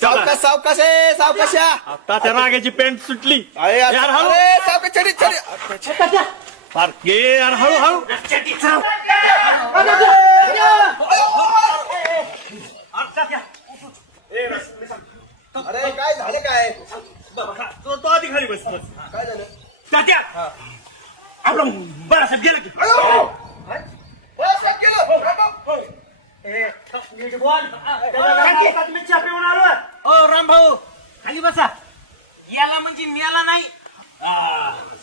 सावकाश सावकाश सावकाश आता त्या रागाची पॅन्ट सुटली यार हळू सावकाश चढी चढी फार घे यार हळू हळू अरे काय झालं काय तो आधी खाली बस काय झालं तात्या आपलं बाळासाहेब गेलं की राम भाऊ खाली बसा याला म्हणजे मिळाला नाही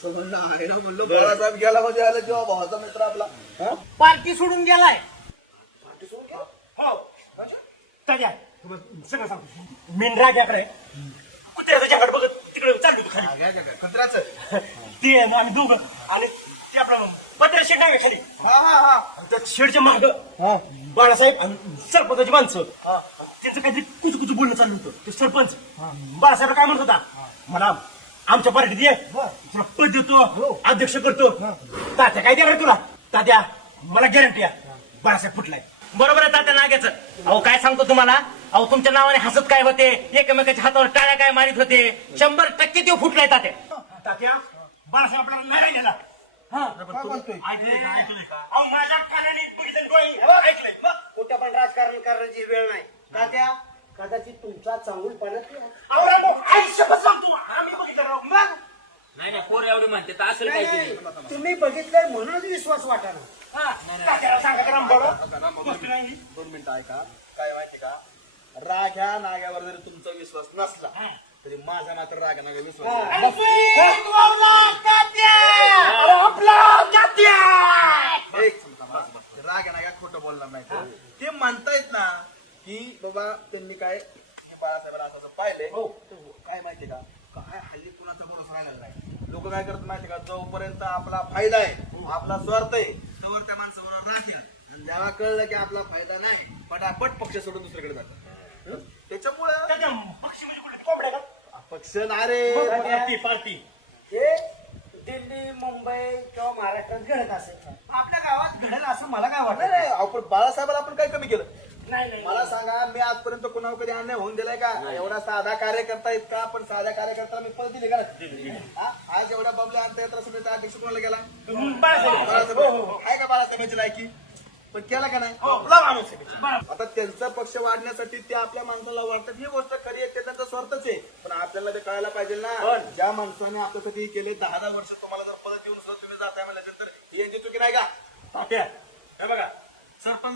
म्हणलं बाळासाहेब गेला म्हणजे आलं जेव्हा भावाचा मित्र आपला पार्टी सोडून गेलाय तात्या सगळं सांगतो मेन राजाकडे कुत्र्याचं जगाड बघत तिकडे चाललो होतो खाली कचराचं ते आम्ही दोघं आणि ते आपलं पत्र्या शेड आहे खाली हा हा हा त्या शेडच्या माग बाळासाहेब आणि सरपंचाची माणसं त्यांचं काहीतरी कुचू कुचू बोलणं चाललं होतं ते सरपंच बाळासाहेब काय म्हणत होता मला आमच्या पार्टीत ये तुला पद देतो अध्यक्ष करतो तात्या काय देणार तुला तात्या मला गॅरंटी आहे बाळासाहेब फुटलाय बरोबर आहे तात्या नाग्याचं अहो काय सांगतो तुम्हाला अहो तुमच्या नावाने हसत काय होते एकमेकाच्या हातावर टाळ्या काय मारित होते 100% तो फुटलाय तात्या तात्या बाळासाहेब आपल्याला नाही राहिलेला माझ्या कानाने बघितलं डोळे ऐकलंय कुठं पण राजकारण करण्याची वेळ नाही तात्या कदाचित तुमचा चांगूल पाण्यात आयुष्यभर सांगतो आम्ही बघितलं राव मग नाही पोर एवढी म्हणते तर असेल काहीतरी तुम्ही बघितलंय म्हणून विश्वास वाटाना तात्याला सांगा की रामभाऊ 2 मिनिटं ऐका काय माहिती का राग्या नाग्यावर जरी तुमचा विश्वास नसला तरी माझा मात्र रागा नागा विश्वास राग्या नाग्या खोटं बोलणार नाही ते म्हणतायत ना की बाबा त्यांनी काय बाळासाहेबांना असं पाहिलंय काय माहितीये का काय हल्ली कुणाचा भरोसा राहिलेला नाही लोक काय करतात माहितीये का जोपर्यंत आपला फायदा आहे आपला स्वार्थ आहे तोवर त्या माणसावर राख्या आणि जेव्हा कळलं की आपला फायदा नाही पटापट पक्ष सोडून दुसरीकडे जातात त्याच्यामुळं पक्षी म्हणजे कुठे कोंबड्या का पक्ष ना रे पार्टी हे दिल्ली मुंबई किंवा महाराष्ट्रात घडत असेल आपल्या गावात घडेल असं मला काय वाटत नाही आपण बाळासाहेबाला आपण काय कमी केलं नाही मला सांगा मी आजपर्यंत कुणावर कधी अन्याय होऊन दिलाय का एवढा साधा कार्यकर्ता इतका पण साध्या कार्यकर्त्याला मी पद दिले का आज एवढ्या बबल्या अंतयंत्र समितीचा अध्यक्ष कोणाला गेला बाळासाहेब आहे का बाळासाहेबांची लायकी पण केला का नाही आता त्यांचा पक्ष वाढण्यासाठी ते आपल्या माणसाला वाटतात ही गोष्ट खरी आहे ते त्यांचा स्वार्थच आहे पण आपल्याला ते कळायला पाहिजे ना ज्या माणसाने आपल्यासाठी केले 10 वर्ष तुम्हाला जर पद देऊन सुद्धा तुम्ही जाताय म्हणल्यानंतर ही यांची चुकी नाही का तात्या हे बघा सरपंच